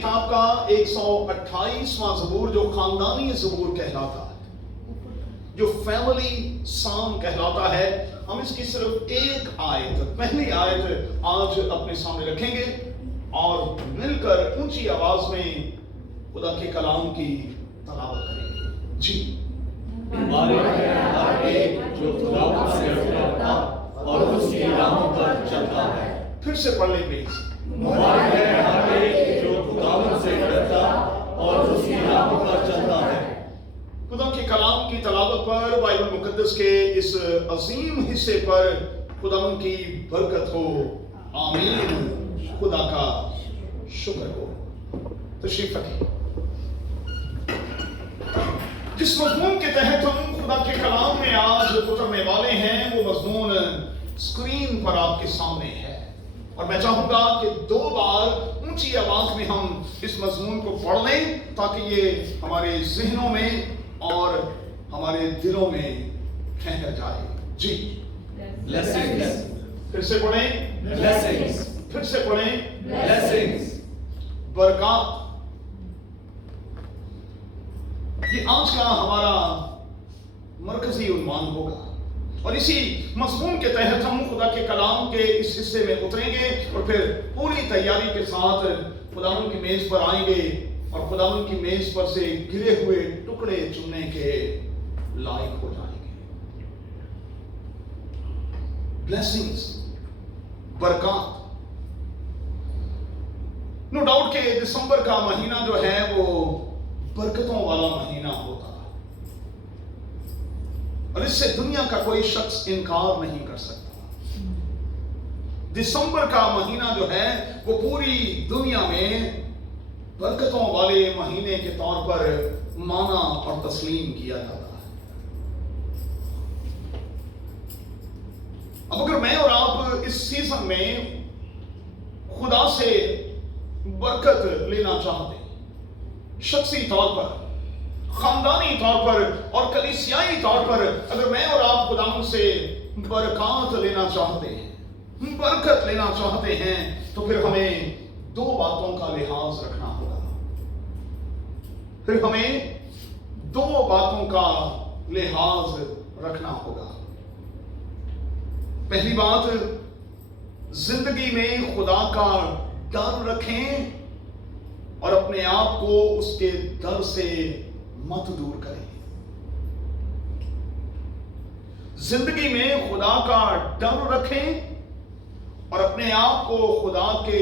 किताब का 128वां ज़बूर जो खानदानी ज़बूर कहलाता है, जो फैमिली सॉन्ग कहलाता है, हम इसकी सिर्फ एक आयत, पहली आयत आज अपने सामने रखेंगे और मिलकर ऊंची आवाज में खुदा के कलाम की तलावत करेंगे। जी। मुबारक है हर एक जो खुदा से डरता और उसकी राहों पर चलता है। फिर से पढ़ लें प्लीज। मुबारक है हर एक जो खुदा से डरता और उसकी राहों पर चलता है। खुदा के कलाम की तलावत पर, बाइबल मुकद्दस के इस अजीम हिस्से पर खुदा की बरकत हो। आमीन। खुदा का शुक्र हो। तशरीफ रखें। जिस मजमून के तहत हम खुदा के कलाम में आज उतरने वाले हैं, वो मजमून स्क्रीन पर आपके सामने है और मैं चाहूंगा कि 2 बार ऊंची आवाज में हम इस मजमून को पढ़ लें ताकि ये हमारे ज़हनों में और हमारे दिलों में ठहर जाए। जी। Blessings. फिर से पढ़ें। Blessings. फिर से पढ़ें। Blessings. बरकत। ये आज का हमारा मरकजी उन्वान होगा और इसी मज़मून के तहत हम खुदा के कलाम के इस हिस्से में उतरेंगे और फिर पूरी तैयारी के साथ खुदावन की मेज पर आएंगे और खुदावन की मेज पर से गिरे हुए टुकड़े चुनने के लायक हो जाएंगे। ब्लेसिंग्स, बरकत। नो डाउट के दिसंबर का महीना जो है वो बरकतों वाला महीना होता है और इससे दुनिया का कोई शख्स इनकार नहीं कर सकता। दिसंबर का महीना जो है वो पूरी दुनिया में बरकतों वाले महीने के तौर पर माना और तस्लीम किया जाता है। अब अगर मैं और आप इस सीजन में खुदा से बरकत लेना चाहते हैं, शख्सी तौर पर, खानदानी तौर पर और कलीसियाई तौर पर, अगर मैं और आप खुदावंद से बरकत लेना चाहते हैं, बरकत लेना चाहते हैं, तो फिर हमें 2 बातों का लिहाज रखना होगा। फिर हमें 2 बातों का लिहाज रखना होगा। पहली बात, जिंदगी में खुदा का डर रखें और अपने आप को उसके डर से मत दूर करें। जिंदगी में खुदा का डर रखें और अपने आप को खुदा के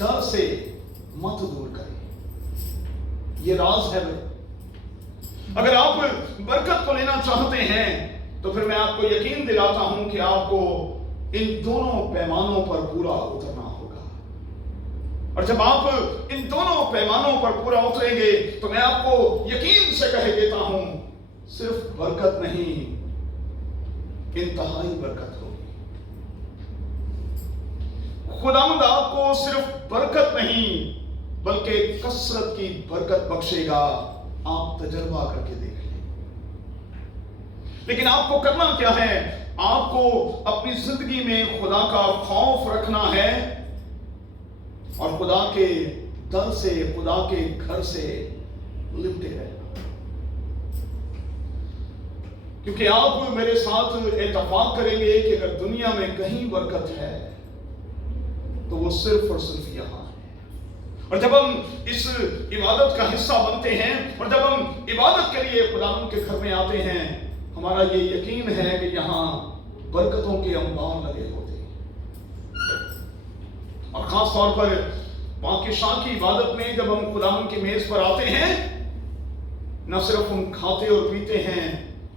डर से मत दूर करें। ये राज है। अगर आप बरकत को लेना चाहते हैं तो फिर मैं आपको यकीन दिलाता हूं कि आपको इन दोनों पैमानों पर पूरा उतरना होगा और जब आप इन दोनों पैमानों पर पूरा उतरेंगे तो मैं आपको यकीन से कह देता हूं, सिर्फ बरकत नहीं, इंतहाई बरकत होगी। खुदावंद आपको सिर्फ बरकत नहीं बल्कि कसरत की बरकत बख्शेगा। आप तजर्बा करके देख लें। लेकिन आपको करना क्या है? आपको अपनी जिंदगी में खुदा का खौफ रखना है और खुदा के डर से, खुदा के घर से लिपटे रहना। क्योंकि आप मेरे साथ इत्तेफाक करेंगे कि अगर दुनिया में कहीं बरकत है तो वो सिर्फ और सिर्फ यहां है। और जब हम इस इबादत का हिस्सा बनते हैं और जब हम इबादत के लिए खुदावंद के घर में आते हैं, हमारा ये यकीन है कि यहां बरकतों के अंबार लगे होते हैं। और खास तौर पर पाकिस्तान की इबादत में जब हम खुदावंद की मेज पर आते हैं, न सिर्फ हम खाते और पीते हैं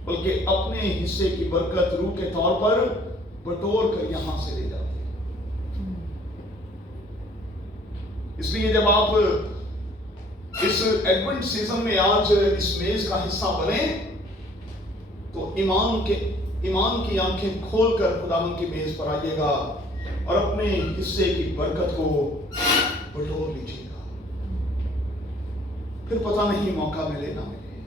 बल्कि अपने हिस्से की बरकत रूह के तौर पर बटोर कर यहां से ले जाते हैं। इसलिए जब आप इस एडवेंट सीजन में आज इस मेज का हिस्सा बने तो ईमान की आंखें खोलकर खुदावंद की मेज पर आइएगा और अपने हिस्से की बरकत को बटोर लीजिएगा। फिर पता नहीं मौका मिले ना मिले,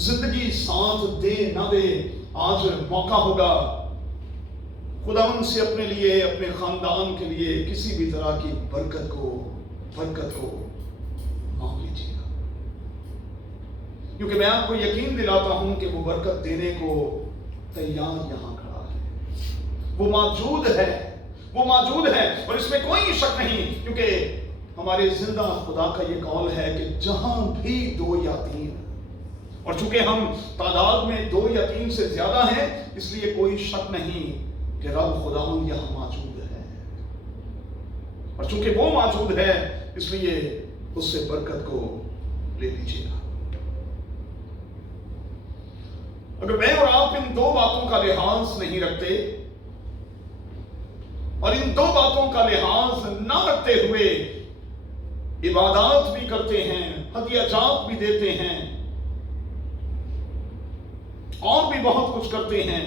जिंदगी साथ दे ना दे, आज मौका होगा खुदावंद से अपने लिए, अपने खानदान के लिए किसी भी तरह की बरकत को बरकत को मांग लीजिएगा, क्योंकि मैं आपको यकीन दिलाता हूं कि वो बरकत देने को तैयार यहां खड़ा है। वो मौजूद है, वो मौजूद है, और इसमें कोई शक नहीं, क्योंकि हमारे जिंदा खुदा का ये कौल है कि जहां भी 2 या 3, और चूंकि हम तादाद में 2 या 3 से ज्यादा हैं, इसलिए कोई शक नहीं कि रब खुदावंद यहां मौजूद है, और चूंकि वो मौजूद है इसलिए उससे बरकत को ले लीजिएगा। अगर मैं और आप इन 2 बातों का लिहाज नहीं रखते, और इन 2 बातों का लिहाज ना रखते हुए इबादत भी करते हैं, हदियाजात भी देते हैं, और भी बहुत कुछ करते हैं,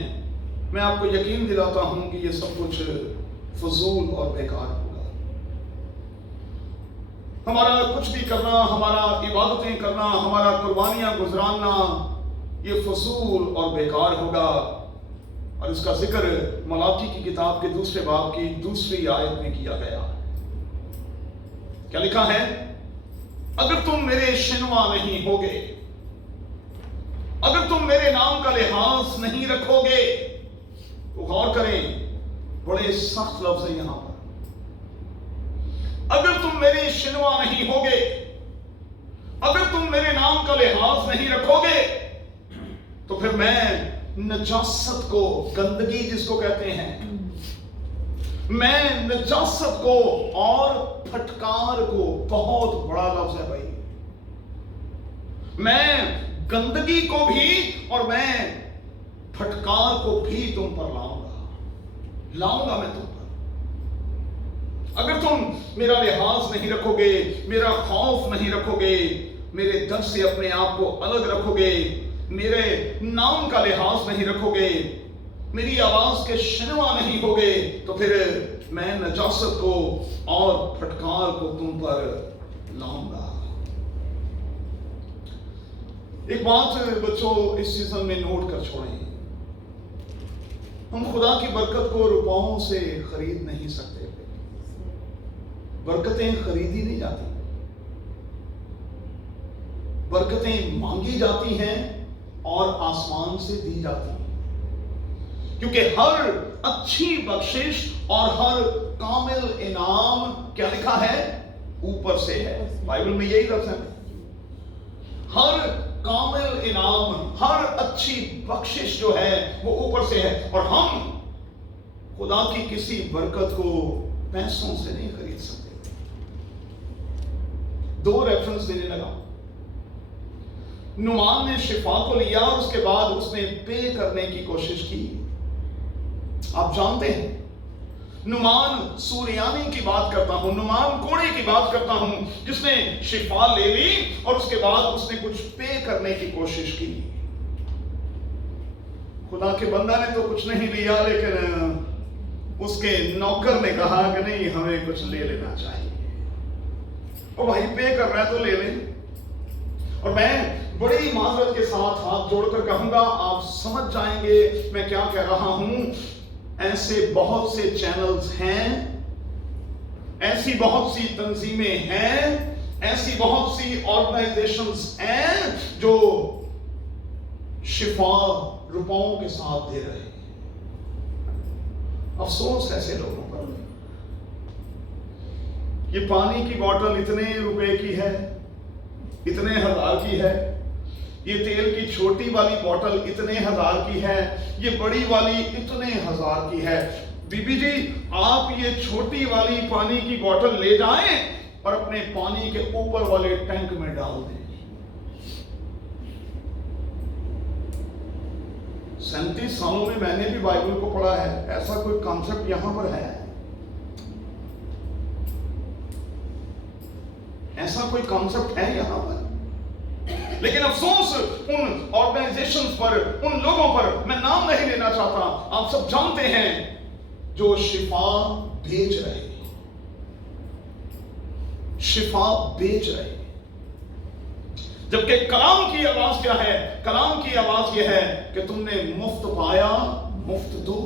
मैं आपको यकीन दिलाता हूं कि ये सब कुछ फजूल और बेकार होगा। हमारा कुछ भी करना, हमारा इबादतें करना, हमारा कुर्बानियां गुजराना, ये फजूल और बेकार होगा। और इसका जिक्र मलाकी की किताब के 2 बाब की 2 आयत में किया गया। क्या लिखा है? अगर तुम मेरे शिनवा नहीं होगे, अगर तुम मेरे नाम का लिहाज नहीं रखोगे, तो गौर करें, बड़े सख्त लफ्ज है यहां पर, अगर तुम मेरे शिनवा नहीं होगे, अगर तुम मेरे नाम का लिहाज नहीं रखोगे, तो फिर मैं नजासत को, गंदगी जिसको कहते हैं, मैं नजासत को और फटकार को, बहुत बड़ा लफ्ज है भाई, मैं गंदगी को भी और मैं फटकार को भी तुम पर लाऊंगा मैं तुम पर। अगर तुम मेरा लिहाज नहीं रखोगे, मेरा खौफ नहीं रखोगे, मेरे दर से अपने आप को अलग रखोगे, मेरे नाम का लिहाज नहीं रखोगे, मेरी आवाज के शिनवा नहीं होगे, तो फिर मैं नजासत को और फटकार को तुम पर लाऊंगा। एक बात बच्चों इस सीजन में नोट कर छोड़ें, हम खुदा की बरकत को रुपयों से खरीद नहीं सकते। बरकतें खरीदी नहीं जाती, बरकतें मांगी जाती हैं और आसमान से दी जाती हैं, क्योंकि हर अच्छी बख्शिश और हर कामिल इनाम क्या लिखा है? ऊपर से है। बाइबल में यही लफ्ज है, हर कामिल इनाम, हर अच्छी बख्शिश जो है वो ऊपर से है, और हम खुदा की किसी बरकत को पैसों से नहीं खरीद सकते। 2 रेफरेंस देने लगा। नुमान ने शिफा को लिया और उसके बाद उसने पे करने की कोशिश की। आप जानते हैं, नुमान सूरियानी की बात करता हूं, नुमान कोड़े की बात करता हूं, जिसने शिफा ले ली और उसके बाद उसने कुछ पे करने की कोशिश की। खुदा के बंदा ने तो कुछ नहीं लिया, लेकिन उसके नौकर ने कहा कि नहीं, हमें कुछ ले लेना चाहिए। और भाई पे कर रहा है तो ले ले। और मैं बड़ी माजरत के साथ हाथ जोड़कर कहूंगा, आप समझ जाएंगे मैं क्या कह रहा हूं। ऐसे बहुत से चैनल्स हैं, ऐसी बहुत सी तंजीमें हैं, ऐसी बहुत सी ऑर्गेनाइजेशंस हैं जो शिफा रुपयों के साथ दे रहे हैं। अफसोस ऐसे लोगों पर। ये पानी की बोतल इतने रुपए की है, इतने हजार की है, ये तेल की छोटी वाली बोतल इतने हजार की है, ये बड़ी वाली इतने हजार की है। बीबी जी, आप ये छोटी वाली पानी की बोतल ले जाएं और अपने पानी के ऊपर वाले टैंक में डाल दें। 37 सालों में मैंने भी बाइबल को पढ़ा है, ऐसा कोई कॉन्सेप्ट यहां पर है? ऐसा कोई कॉन्सेप्ट है यहां पर? लेकिन अफसोस उन ऑर्गेनाइजेशंस पर, उन लोगों पर, मैं नाम नहीं लेना चाहता, आप सब जानते हैं, जो शिफा बेच रहे हैं, शिफा बेच रहे हैं। जबकि कलाम की आवाज क्या है? कलाम की आवाज यह है कि तुमने मुफ्त पाया, मुफ्त दो।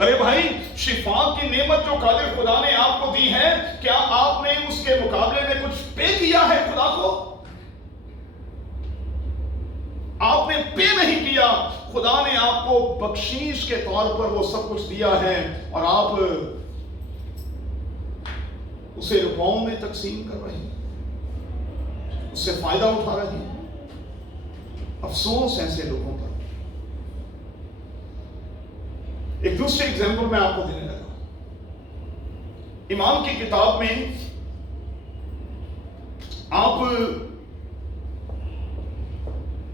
अरे भाई, शिफा की नेमत जो कादिर खुदा ने आपको दी है, क्या आपने उसके मुकाबले में कुछ पे किया है खुदा को? आपने पे नहीं किया। खुदा ने आपको बख्शीश के तौर पर वो सब कुछ दिया है और आप उसे रुपयों में तकसीम कर रहे हैं, उससे फायदा उठा रहे हैं। अफसोस ऐसे लोगों पर। एक दूसरी एग्जाम्पल मैं आपको देने लगा। इमाम की किताब में आप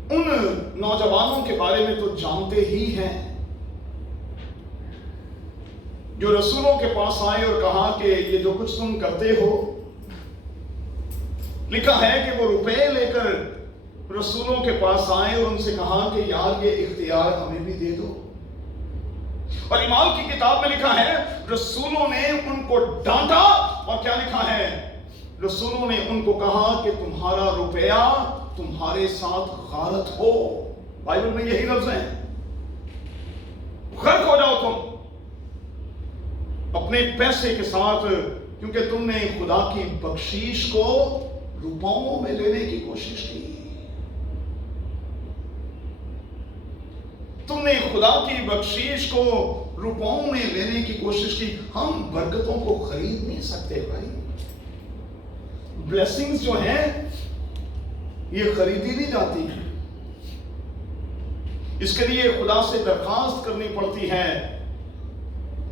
उन नौजवानों के बारे में तो जानते ही हैं जो रसूलों के पास आए और कहा कि ये जो कुछ तुम करते हो, लिखा है कि वो रुपए लेकर रसूलों के पास आए और उनसे कहा कि यार ये इख्तियार हमें भी दे दो। और इमाम की किताब में लिखा है रसूलों ने उनको डांटा और क्या लिखा है, रसूलों ने उनको कहा कि तुम्हारा रुपया तुम्हारे साथ गारत हो। बाइबल में यही लफ्ज है, गर्क हो जाओ तुम अपने पैसे के साथ, क्योंकि तुमने खुदा की बख्शीश को रुपयों में लेने की कोशिश की। तुमने खुदा की बख्शीश को रुपयों में लेने की कोशिश की। हम बरकतों को खरीद नहीं सकते भाई। ब्लेसिंग्स जो हैं ये खरीदी नहीं जाती है। इसके लिए खुदा से दरखास्त करनी पड़ती है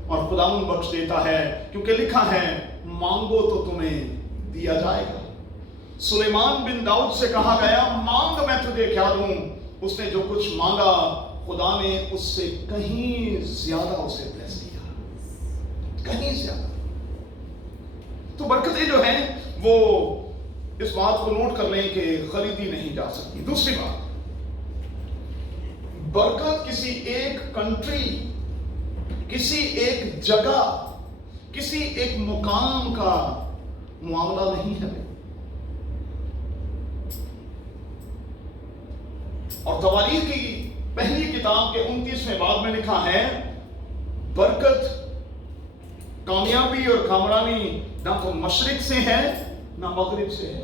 और खुदा बख्श देता है, क्योंकि लिखा है मांगो तो तुम्हें दिया जाएगा। सुलेमान बिन दाऊद से कहा गया मांग मैं तुझे क्या दूं। उसने जो कुछ मांगा खुदा ने उससे कहीं ज्यादा उसे ब्लेस किया, कहीं ज्यादा। तो बरकतें जो हैं वो इस बात को नोट कर लें कि खरीदी नहीं जा सकती। दूसरी बात, बरकत किसी एक कंट्री, किसी एक जगह, किसी एक मुकाम का मामला नहीं है। और तवारीख की पहली किताब के 29वें बाब में लिखा है बरकत, कामयाबी और कामरानी ना तो मशरिक से है ना मगरिब से है।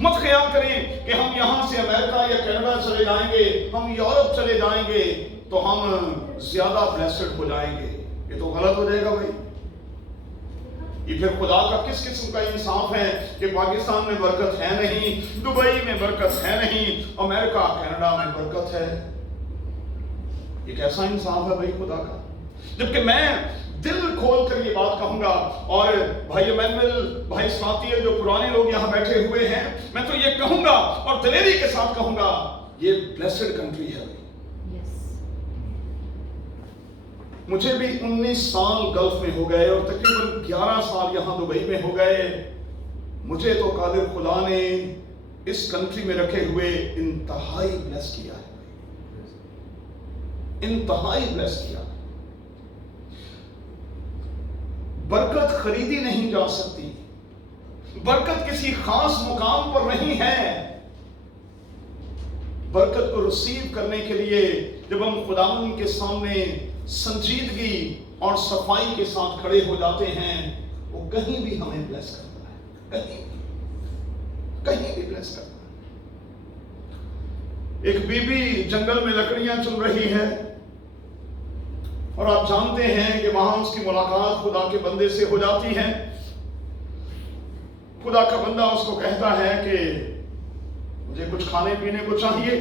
मत ख्याल करें कि हम यहां से अमेरिका या कनाडा चले जाएंगे, हम यूरोप चले जाएंगे तो हम ज्यादा ब्लेस्ड हो जाएंगे। ये तो गलत हो जाएगा भाई। ये फिर खुदा का किस किस्म का इंसाफ है कि पाकिस्तान में बरकत है नहीं, दुबई में बरकत है नहीं, अमेरिका कनाडा में बरकत है। ये कैसा इंसाफ है भाई खुदा का? जबकि मैं दिल खोल कर ये बात कहूंगा, और भाई इमैनुअल, भाई इस्मातियल, जो पुराने लोग यहाँ बैठे हुए हैं, मैं तो ये कहूंगा और दिलेरी के साथ कहूंगा ये ब्लेस्ड कंट्री है। मुझे भी 19 साल गल्फ में हो गए और तकरीबन 11 साल यहां दुबई में हो गए। मुझे तो कादिर खुदा ने इस कंट्री में रखे हुए इंतहाई ब्लेस किया है, इंतहाई ब्लेस किया। बरकत खरीदी नहीं जा सकती, बरकत किसी खास मुकाम पर नहीं है। बरकत को रिसीव करने के लिए जब हम खुदावंद के सामने संजीदगी और सफाई के साथ खड़े हो जाते हैं, वो कहीं भी हमें ब्लेस करता है, कहीं भी ब्लेस करता है। एक बीबी जंगल में लकड़ियां चुन रही है और आप जानते हैं कि वहां उसकी मुलाकात खुदा के बंदे से हो जाती है। खुदा का बंदा उसको कहता है कि मुझे कुछ खाने पीने को चाहिए,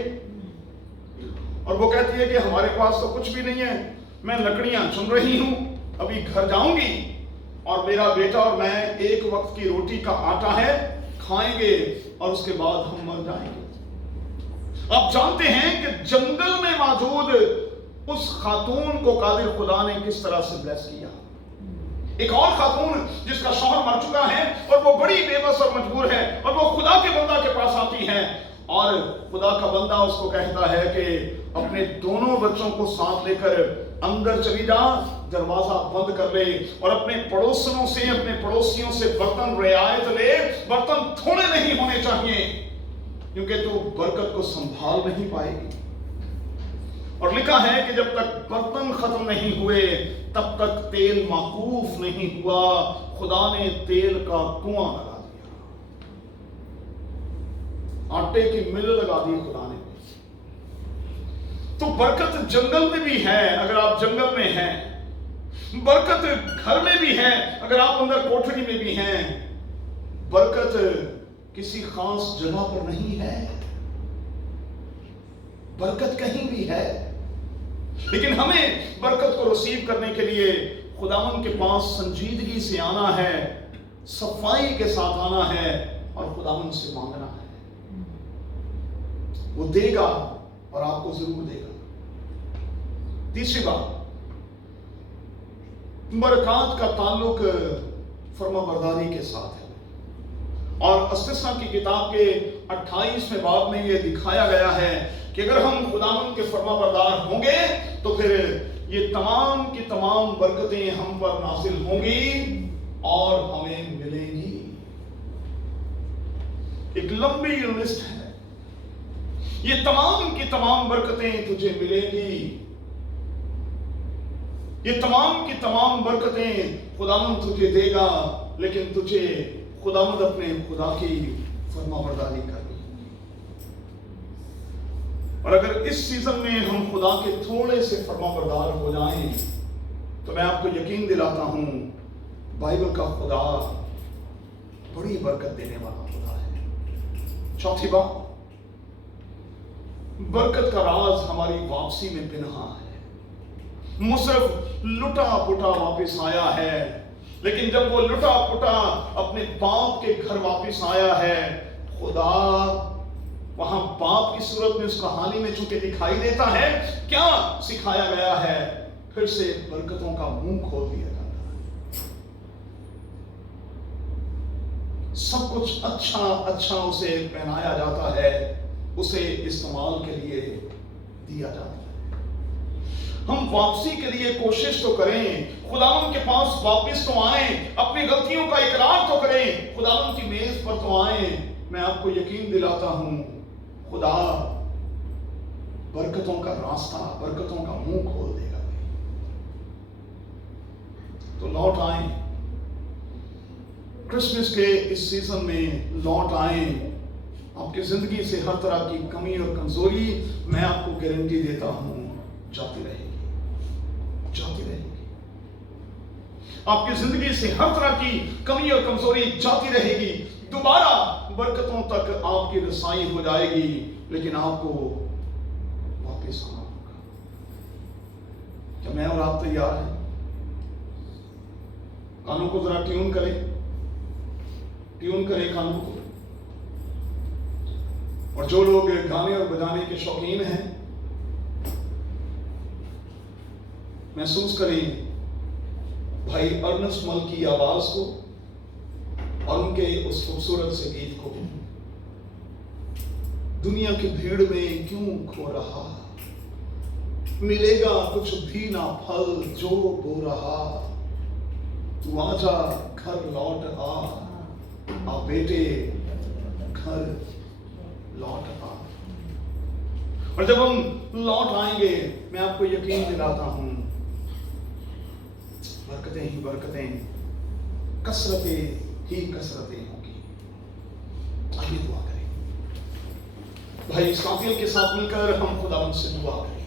और वो कहती है कि हमारे पास तो कुछ भी नहीं है, मैं लकड़ियां चुन रही हूं, अभी घर जाऊंगी और मेरा बेटा और मैं एक वक्त की रोटी का आटा है, खाएंगे और उसके बाद हम मर जाएंगे। आप जानते हैं कि जंगल में मौजूद उस खातून को कादिर खुदा ने किस तरह से ब्लेस किया। एक और खातून जिसका शौहर मर चुका है और वो बड़ी बेबस और मजबूर है, और वो खुदा के बंदा के पास आती है और खुदा का बंदा उसको कहता है कि अपने दोनों बच्चों को साथ लेकर अंदर चली जा, दरवाजा बंद कर ले और अपने पड़ोसियों से, अपने पड़ोसियों से बर्तन रियायत ले। बर्तन थोड़े नहीं होने चाहिए, क्योंकि तू बरकत को संभाल नहीं पाएगी। اور لکھا ہے کہ جب تک برتن ختم نہیں ہوئے تب تک تیل موقوف نہیں ہوا، خدا نے تیل کا کنواں لگا دیا، آٹے کی مل لگا دی خدا نے۔ تو برکت جنگل میں بھی ہے اگر آپ جنگل میں ہیں، برکت گھر میں بھی ہے اگر آپ اندر کوٹھری میں بھی ہیں، برکت کسی خاص جگہ پر نہیں ہے، برکت کہیں بھی ہے، لیکن ہمیں برکت کو ریسیو کرنے کے لیے خداوند کے پاس سنجیدگی سے آنا ہے، صفائی کے ساتھ آنا ہے اور خداوند سے مانگنا ہے، وہ دے گا اور آپ کو ضرور دے گا۔ تیسری بات، برکات کا تعلق فرما برداری کے ساتھ ہے، اور استثنا کی کتاب کے 28ویں باب میں یہ دکھایا گیا ہے کہ اگر ہم خداوند کے فرما بردار ہوں گے تو پھر یہ تمام کی تمام برکتیں ہم پر نازل ہوں گی اور ہمیں ملیں گی۔ ایک لمبی لسٹ ہے، یہ تمام کی تمام برکتیں تجھے ملیں گی، یہ تمام کی تمام برکتیں خداوند تجھے دے گا، لیکن تجھے خداوند اپنے خدا کی فرما برداری کرنی ہوگی۔ اور اگر اس سیزن میں ہم خدا کے تھوڑے سے فرما بردار ہو جائیں تو میں آپ کو یقین دلاتا ہوں بائبل کا خدا بڑی برکت دینے والا خدا ہے۔ چوتھی بات، برکت کا راز ہماری واپسی میں پنہاں ہے۔ مصرف لٹا پٹا واپس آیا ہے، لیکن جب وہ لٹا پٹا اپنے باپ کے گھر واپس آیا ہے، خدا وہاں باپ کی صورت میں اس کہانی میں چونکہ دکھائی دیتا ہے، کیا سکھایا گیا ہے؟ پھر سے برکتوں کا منہ کھول دیا جاتا ہے، سب کچھ اچھا اچھا اسے پہنایا جاتا ہے، اسے استعمال کے لیے دیا جاتا ہے۔ ہم واپسی کے لیے کوشش تو کریں، خداوند کے پاس واپس تو آئیں، اپنی غلطیوں کا اقرار تو کریں، خداوند کی میز پر تو آئیں۔ میں آپ کو یقین دلاتا ہوں خدا برکتوں کا راستہ، برکتوں کا منہ کھول دے گا۔ تو لوٹ آئیں، کرسمس کے اس سیزن میں لوٹ آئیں۔ آپ کی زندگی سے ہر طرح کی کمی اور کمزوری میں آپ کو گارنٹی دیتا ہوں جاتی رہے گی، جاتی رہے گی۔ آپ کی زندگی سے ہر طرح کی کمی اور کمزوری جاتی رہے گی، دوبارہ برکتوں تک آپ کی رسائی ہو جائے گی، لیکن آپ کو واپس آنا ہوگا۔ کیا میں اور آپ تیار ہیں؟ کانوں کو ذرا ٹیون کریں، ٹیون کریں کانوں کو، اور جو لوگ گانے اور بجانے کے شوقین ہیں محسوس کریں بھائی ارنسٹ مل کی آواز کو اور ان کے اس خوبصورت سے گیت کو۔ دنیا کی بھیڑ میں کیوں کھو رہا، ملے گا کچھ بھی نہ پھل جو بو رہا، تو آجا گھر لوٹ آ بیٹے گھر لوٹ آ۔ اور جب ہم لوٹ آئیں گے میں آپ کو یقین دلاتا ہوں برکتیں ہی برکتیں، کثرتیں ہی کثرتیں ہوں گی۔ آئیے دعا کریں، بھائی اسرافیل کے ساتھ مل کر ہم خداوند سے دعا کریں۔